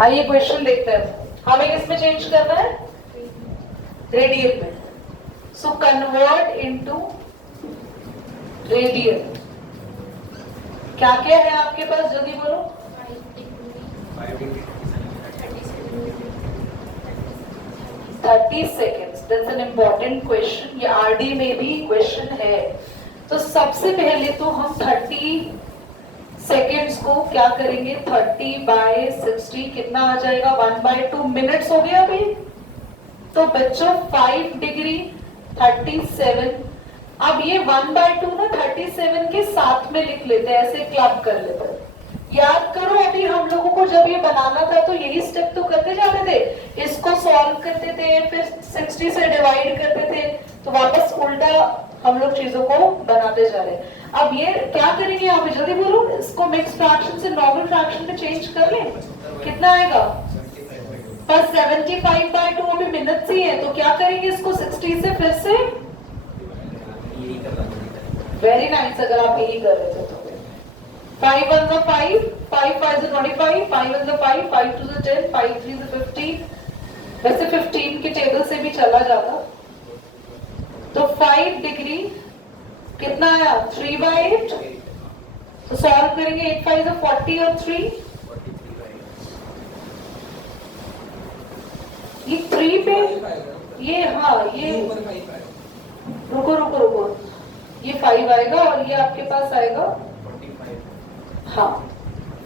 आइए क्वेश्चन देखते हैं, हमें किसमें चेंज करना है, रेडियन में। So convert into radian. क्या क्या है आपके पास, जल्दी बोलो। 30 seconds, that's an important question, ये आरडी में भी क्वेश्चन है। तो सबसे पहले तो हम 30 सेकेंड्स को क्या करेंगे, 30/60 कितना आ जाएगा, 1/2 मिनट्स हो गया अभी। तो बच्चों 5 डिग्री 37। अब ये 1/2 ना 37 के साथ में लिख लेते हैं, ऐसे क्लब कर लेते हैं। याद करो अभी हम लोगों को जब ये बनाना था तो यही स्टेप तो करते जाते थे, इसको सॉल्व करते थे, फिर 60 से डिवाइड करते थे, तो वापस उल्टा हम लोग चीजों को बनाते जा रहे हैं। अब ये क्या करेंगे यहाँ पे, जल्दी बोलो। इसको मिक्स फ्रैक्शन से नॉर्मल फ्रैक्शन में चेंज कर लें, कितना आएगा, पर 75/2 अभी मिनट ही है, तो क्या करेंगे इसको 60 से फिर से, वेरी नाइस, अगर आप यही कर रहे थे तो 5 1 5, 5 5 25, 5 1 5, 5 2 10, 5 3 15। वैसे 15 के टेबल से भी चला जाता। तो 5 डिग्री कितना आया, 3/8। तो सॉल्व करेंगे, 8 5 40 और 3, ये 3 पे, ये हाँ ये रुको रुको रुको, ये 5 आएगा और ये आपके पास आएगा, हाँ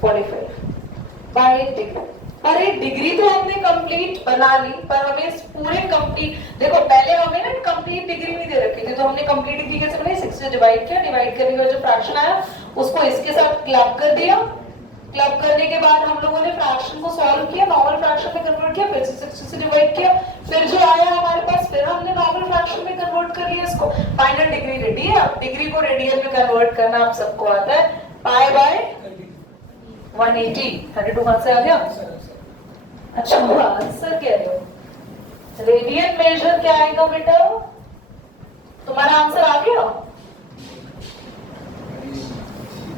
45/8 डिग्री। पर 1 डिग्री तो हमने कंप्लीट बना ली, पर हमें इस पूरे कंप्लीट, देखो पहले हमें ना कंप्लीट डिग्री नहीं दे रखी थी, तो हमने कंप्लीट डिग्री कैसे बनाई, 6 से डिवाइड किया, डिवाइड करने के बाद जो फ्रैक्शन आया उसको इसके साथ क्लब कर दिया। क्लब करने के बाद हम लोगों ने फ्रैक्शन को सॉल्व किया, नॉर्मल फ्रैक्शन में कन्वर्ट किया, फिर से 60 से डिवाइड किया, फिर जो आया हमारे पास फिर हमने नॉर्मल फ्रैक्शन में कन्वर्ट कर लिया इसको। फाइनल डिग्री रेडी है। अब डिग्री को रेडियन में कन्वर्ट करना आप सबको आता है, π/180। 32 कहां से आ गया, अच्छा आंसर कह रहे हो, रेडियन मेजर क्या आएगा बेटा, तुम्हारा आंसर आ गया,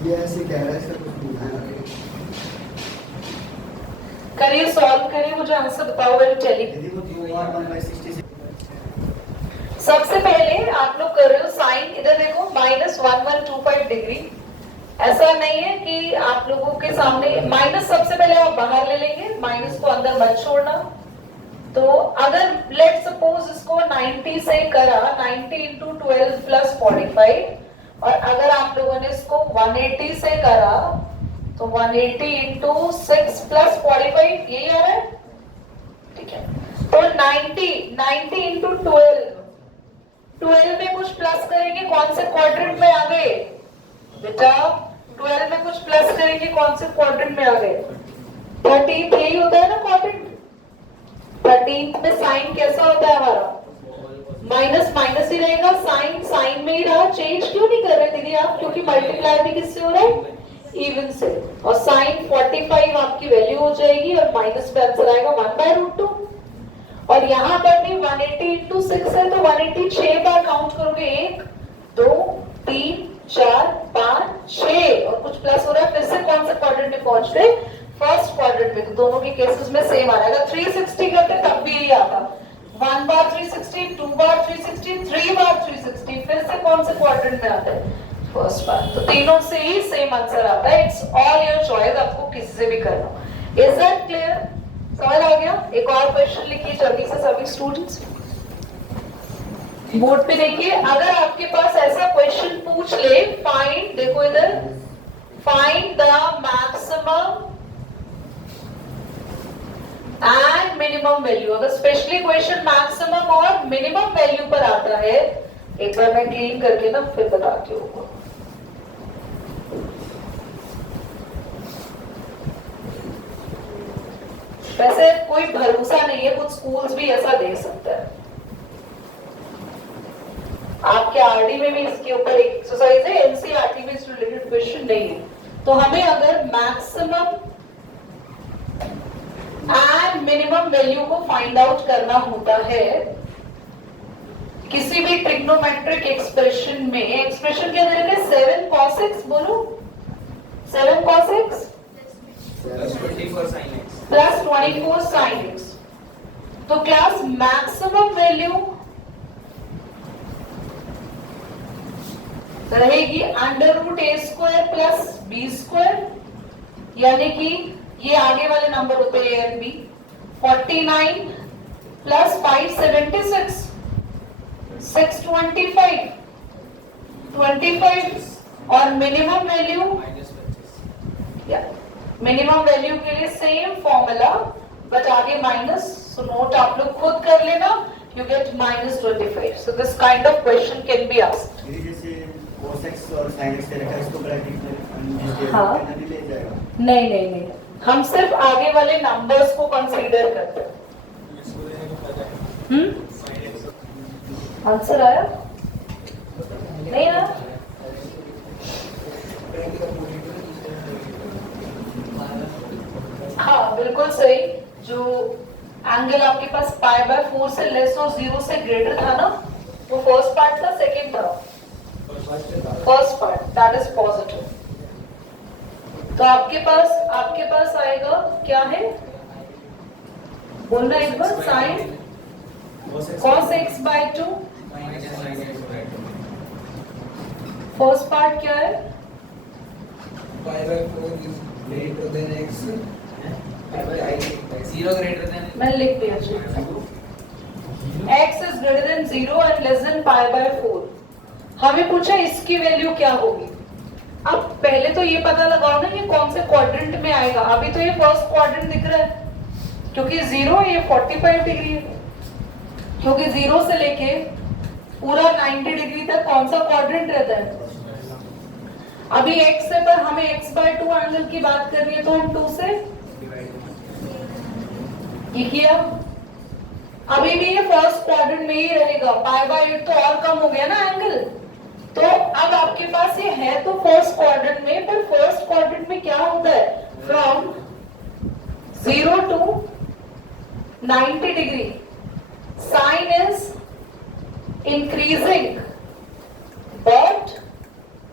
ये ऐसे कह रहा है सर, कुछ करिए सॉल्व करिए, मुझे आंसर बताओ। सबसे पहले आप लोग कर रहे हो साइन, इधर देखो -1125 डिग्री। ऐसा नहीं है कि आप लोगों के सामने माइनस, सबसे पहले आप बाहर ले लेंगे, माइनस को अंदर मत छोड़ना। तो अगर लेट सपोज इसको 90 से करा, 90 × 12 + 45, और अगर आप लोगों ने इसको 180 से करा तो 180 × 6 + 45, यही आ रहा है, ठीक है। तो 90 × 12 में कुछ प्लस करेंगे, कौन से क्वाड्रेंट में आ गए बेटा, 12 में कुछ प्लस करेंगे, कौन से क्वाड्रेंट में आ गए, 13 यही होता है ना क्वाड्रेंट। 13 में साइन कैसा होता है हमारा, माइनस माइनस ही रहेगा, साइन साइन में ही रहा, चेंज क्यों नहीं कर रहे दीदी आप, क्योंकि मल्टीप्लाई भी किससे हो रहा है, इवन से। और साइन 45 आपकी वैल्यू हो जाएगी, और माइनस पे आंसर आएगा 1/√2। और यहाँ पर भी 180 × 6 है, तो 180 6 बार काउंट करोगे, 1 2 3 4 5 6, और कुछ प्लस हो रहा है, फिर से कौन से क्वाड्रेंट में पहुंच गए, फर्स्ट क्वाड्रेंट में। तो दोनों के केसेस में सेम आ रहा है। 360 करते तब भी यही आता, 1 बार 360, 2 बार 360, 3 बार 360, फिर से कौन से क्वाड्रेंट में आता है, फर्स्ट बार। तो तीनों से ही सेम आंसर आता है। इट्स ऑल योर चॉइस, आपको किसी से भी करना। इज दैट क्लियर, समझ आ गया। एक और क्वेश्चन लिखिए जल्दी से सभी स्टूडेंट्स, बोर्ड पे देखिए। अगर आपके पास ऐसा क्वेश्चन पूछ ले, फाइंड, देखो इधर, find the maximum and minimum value. अगर स्पेशली क्वेश्चन मैक्सिमम और मिनिमम वैल्यू पर आता है, एक बार मैं क्लीन करके ना फिर बताती हूँ। वैसे कोई भरोसा नहीं है, कुछ स्कूल्स भी ऐसा दे सकता है। आपके आरडी में भी इसके ऊपर एक एक्सरसाइज है, एनसीईआरटी में इससे रिलेटेड क्वेश्चन नहीं है। तो हमें अगर मैक्सिमम एंड मिनिमम वैल्यू को फाइंड आउट करना होता है किसी भी ट्रिग्नोमेट्रिक एक्सप्रेशन में, एक्सप्रेशन क्या दे रहे हैं, 7 cos x, बोलो 7 cos x +20 for sin x। Plus 24 sine x. तो क्लास मैक्सिमम वैल्यू रहेगी अंडर रूट ए स्क्वायर प्लस बी स्क्वायर, यानी कि ये आगे वाले नंबर होते हैं ए एंड बी। 49 प्लस 576 625 25 और मिनिमम वैल्यू मिनिमम वैल्यू के लिए सेम फॉर्मूला बट आगे माइनस, सो नोट आप लोग खुद कर लेना, you get -25। So this kind of question can be asked. जैसे cos x और sin x रखा है, इसको ब्रैकेट में हाँ। ले जाएगा। नहीं नहीं नहीं, हम सिर्फ आगे वाले नंबर्स को कंसीडर करते हैं। आंसर आया नहीं आया? हाँ बिल्कुल सही। जो एंगल आपके पास π/4 से लेस और 0 से ग्रेटर था ना, वो फर्स्ट पार्ट था सेकंड था? First part, that is positive. तो आपके पास आएगा क्या है, बोलना एक बार, sine cos x/2। First part क्या है? π/4 is greater than x, 0 greater than मैं लिख दिया x is greater than 0 and less than π/4। हमें पूछा इसकी वैल्यू क्या होगी। अब पहले तो ये पता लगाओ ना ये कौन से क्वाड्रेंट में आएगा। अभी तो ये फर्स्ट क्वाड्रेंट दिख रहा है क्योंकि 0 ये 45 डिग्री है, क्योंकि 0 से लेके पूरा 90 डिग्री तक कौन सा क्वाड्रेंट रहता है। अभी x से पर हमें x/2 एंगल की बात करनी है, तो हम 2 से ये किया। अभी भी ये फर्स्ट क्वाड्रेंट में ही रहेगा, π/8 तो और कम हो गया ना एंगल। तो अब आपके पास ये है तो फर्स्ट क्वाड्रेंट में, पर फर्स्ट क्वाड्रेंट में क्या होता है, from 0 to 90 degree sine is increasing but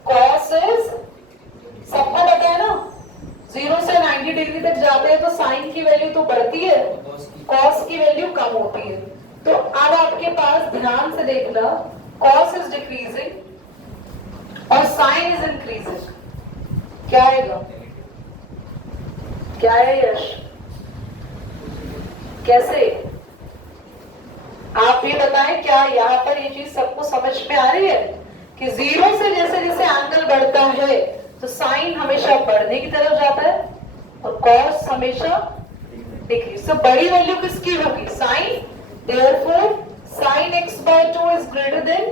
cos is, सबको पता है ना, 0 से 90 डिग्री तक जाते हैं तो साइन की वैल्यू तो बढ़ती है, कॉस की वैल्यू कम होती है। तो अब आपके पास ध्यान से देखना, कॉस इज डिक्रीजिंग और साइन इज इंक्रीजिंग। क्या आएगा, क्या है यश, कैसे आप ये बताएं, क्या यहाँ पर ये चीज सबको समझ में आ रही है कि 0 से जैसे जैसे एंगल बढ़ता है तो साइन हमेशा बढ़ने की तरफ जाता है और कॉस हमेशा डिक्रीज। तो बड़ी वैल्यू किसकी होगी, sine. Therefore sin x/2 is greater than,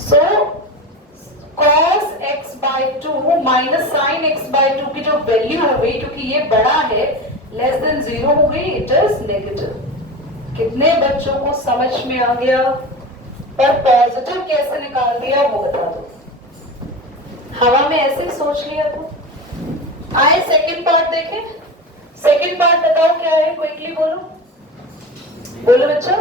so cos x/2 minus sin x/2 की जो वैल्यू हो गई, क्योंकि ये बड़ा है, लेस देन 0 हो गई, इट इज नेगेटिव। कितने बच्चों को समझ में आ गया, पर पॉजिटिव कैसे निकाल दिया वो बता दो। हवा में ऐसे ही सोच लिया तो आए। सेकंड पार्ट देखें, सेकंड पार्ट बताओ क्या है, क्विकली बोलो, बोलो बच्चा।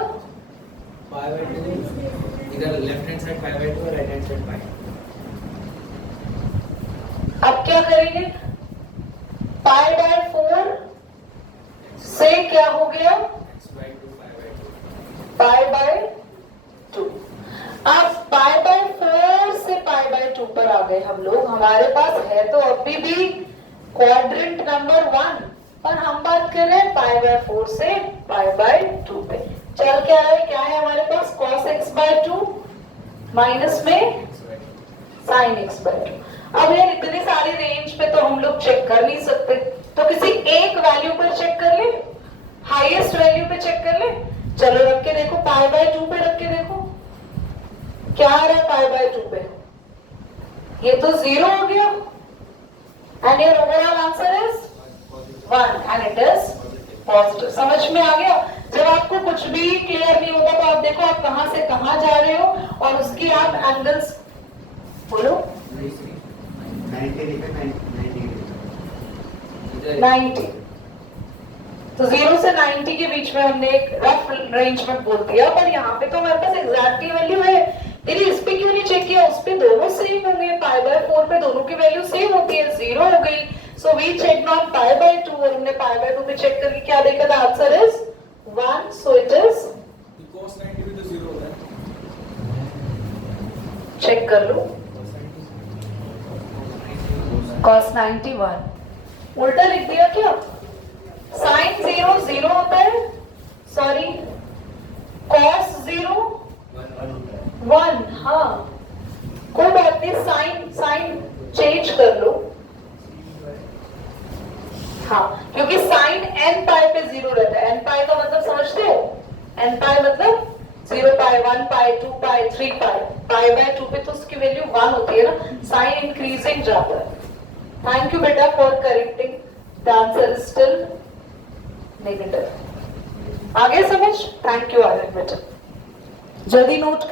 इधर लेफ्ट हैंड साइड π/2 और राइट हैंड साइड π। अब क्या करेंगे, π/4 से क्या हो गया, π/2। अब π/4 से π/2 पर आ गए हम लोग। हमारे पास है तो अभी भी क्वाड्रेंट नंबर 1, पर हम बात कर रहे हैं π/4 से π/2 पे। चल क्या है हमारे पास, cos x/2 माइनस में sin x/2। अब यार इतनी सारी रेंज पे तो हम लोग चेक कर नहीं सकते, तो किसी एक वैल्यू पर चेक कर ले, हाईएस्ट वैल्यू पे चेक कर ले। चलो रख के देखो, π/2 पे रख के देखो क्या आ रहा है π/2 पे, ये तो 0 हो गया and your overall answer is 1 and it is positive. समझ में आ गया। जब आपको कुछ भी क्लियर नहीं होता तो आप देखो आप कहां से कहां जा रहे हो और उसकी आप एंगल्स बोलो। 90, तो 0 से 90 के बीच में हमने एक रफ रेंज में बोल दिया, पर यहाँ पे तो हमारे पास एग्जैक्टली वैल्यू है। लेकिन इस पे क्यों नहीं चेक किया, उस पे दोनों सेम होंगे, π/4 पे दोनों की वैल्यू सेम होती है, 0 हो गई। So we checked on pi by 2 और हमने pi by 2 पे check करके क्या देखा था? Answer is 1. So it is cos 90 भी तो 0 होता है. check कर लो. Cos 91. उल्टा लिख दिया क्या? Sin 0 0 होता है. Sorry. Cos 0 1. हाँ. कोई बात नहीं. साइन चेंज कर लो. हाँ, क्योंकि साइन n पाई पे 0 रहता है. n पाई का मतलब समझते हो? n पाई मतलब 0 पाई, 1 पाई, 2 पाई, 3 पाई. पाई बाय 2 पे तो उसकी वैल्यू 1 होती है ना. साइन इंक्रीजिंग जाता है. थैंक यू बेटा for correcting. The answer is still negative. आगे समझ. थैंक यू आर्यन बेटा. जल्दी नोट